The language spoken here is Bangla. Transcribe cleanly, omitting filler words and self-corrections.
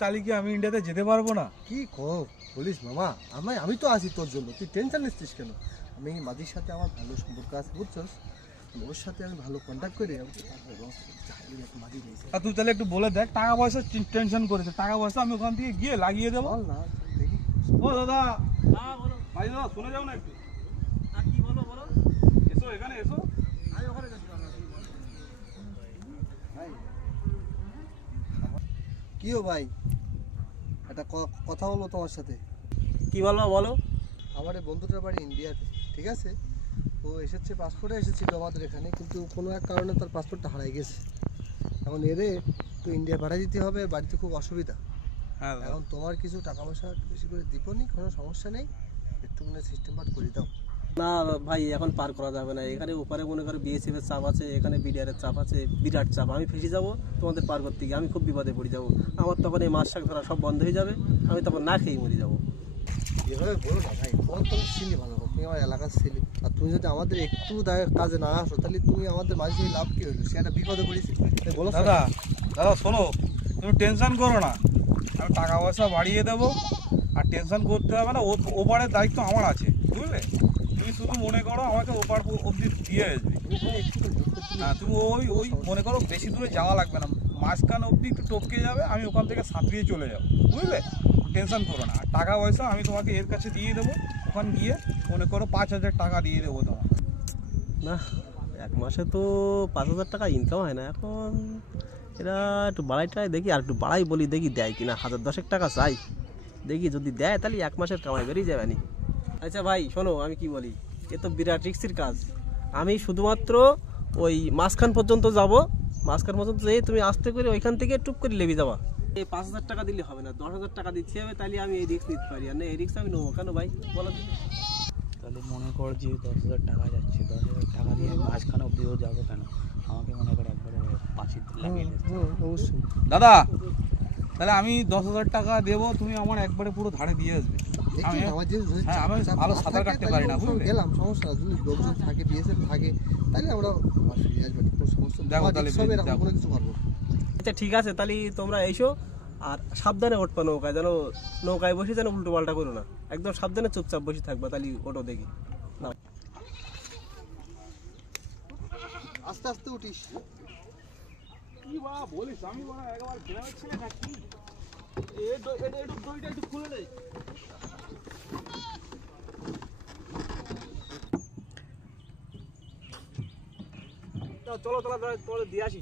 তাহলে কি আমি ইন্ডিয়াতে যেতে পারবো না? কি বলিস মামা, আমি তো আছি তোর জন্য, তুই টেনশন নিচ্ছিস কেন? আমি মাঝির সাথে আমার ভালো সম্পর্ক আছে বুঝছস, ওর সাথে আমি ভালো কন্ট্যাক্ট করে মাঝি রয়েছে। তুই তাহলে একটু বলে দেখ, টাকা পয়সা টেনশন করেছে, টাকা পয়সা আমি ওখান থেকে গিয়ে লাগিয়ে দেবো। বল না দেখি। ও দাদা, হ্যাঁ বলো। ভাই দাদা শুনে যাও না একটু, কি বলো বলো। এসো এখানে এসো। আমি ওখানে যাচ্ছি। কি ও ভাই, একটা কথা বলবো তোমার সাথে। কি বলবো বলো। আমার এই বন্ধুটার বাড়ি ইন্ডিয়াতে, ঠিক আছে? ও এসেছে, পাসপোর্টে এসেছিল আমাদের এখানে, কিন্তু কোনো এক কারণে তার পাসপোর্টটা হারাই গেছে। এখন এরে তো ইন্ডিয়া পাঠিয়ে দিতে হবে, বাড়িতে খুব অসুবিধা। হ্যাঁ এখন তোমার কিছু টাকা পয়সা বেশি করে দিবনি, কোনো সমস্যা নেই, একটুখানি সিস্টেম পার করে দাও। না ভাই এখন পার করা যাবে না, এখানে ওপারে মনে করো বিএসএফ এর চাপ আছে, এখানে বিডিআর এর চাপ আছে, বিরাট চাপ। আমি ফেসে যাবো তোমাদের পার করতে গিয়ে, আমি খুব বিপদে পড়ে যাবো। আমার তখন এই মাছ শাক ধরা সব বন্ধ হয়ে যাবে, আমি তখন না খেয়ে মরে যাবো। এভাবে বলো না ভাই, তোমার তো চিনি ভালো, তুমি আমার এলাকার ছেলে, আর তুমি যদি আমাদের একটু কাজে না আসো, তাহলে তুমি আমাদের মাঝে লাভ কি হলো? সে একটা বিপদে পড়েছি। বলো দাদা, দাদা শোনো, তুমি টেনশন করো না, আমি টাকা পয়সা বাড়িয়ে দেবো, আর টেনশন করতে হবে না। ওপারের দায়িত্ব আমার আছে, বুঝলে? তুমি শুধু মনে করো আমাকে ওপার অবধি দিয়ে আসবে। হ্যাঁ, তুমি ওই মনে করো বেশি দূরে যাওয়া লাগবে না, মাঝখান অবধি একটু টপকে যাবে, আমি ওখান থেকে সাঁতরিয়ে চলে যাবো, বুঝলে? টেনশন করো না। আর টাকা পয়সা আমি তোমাকে এর কাছে দিয়ে দেবো, ওখানে গিয়ে মনে করো 5,000 টাকা দিয়ে দেবো তোমার। না, এক মাসে তো 5,000 টাকা ইনকাম হয় না এখন। এরা একটু বাড়াইটাই দেখি, আর একটু বাড়াই বলি, দেখি দেয় কিনা। 1,010 টাকা চাই, দেখি যদি দেয় তাহলে এক মাসের কামাই বেরিয়ে যাবে নি। আচ্ছা ভাই শোনো, আমি কি বলি, এ তো বিরাট রিক্সের কাজ। আমি শুধুমাত্র ওই মাঝখান পর্যন্ত যাব, মাঝখান পর্যন্ত যেয়ে তুমি আস্তে করে ওইখান থেকে টুপ করে লেগে যাবা। এই 5,000 টাকা দিলে হবে না, 10,000 টাকা দিতে হবে, তাহলে আমি এই রিক্স নিতে পারি। আর না, এই রিক্স আমি নেবো কেন ভাই, বলো দিন। তাহলে মনে কর যে 10,000 টাকা যাচ্ছে, 10,000 টাকা দিয়ে মাঝখানে অব্দিও যাবো কেন? আমাকে মনে কর একবারে 5 লাগিয়ে দিতে হবে। অবশ্যই দাদা, তাহলে আমি 10,000 টাকা দেবো, তুমি আমার একবারে পুরো ধারে দিয়ে আসবে। দেখি আমার যদি হ্যাঁ, আমি ভালো সাঁতার কাটতে পারি না, বুঝলে? গেলাম, সমস্যা না। যদি লোকজন থাকে, বিএসএফ থাকে, তাহলে আমরা ফিরে আসবো, কোনো সমস্যা নেই। দেখো তাহলে, সব এরকম কোনো কিছু পারবো। আচ্ছা ঠিক আছে, তাহলে তোমরা এসো, আর সাবধানে উঠবা নৌকায়, যেন নৌকায় বসে যেন উল্টো পাল্টা করো না, একদম সাবধানে চুপচাপ বসে থাকবা, তাহলে ওটো দেখি না। আস্তে আস্তে উঠিস। কি বা বলিস, আমি একবার গ্রামের ছেলে থাকি, দইটা একটু খুলে দেয়। চলো চলো, তোমাদের দিয়ে আসি।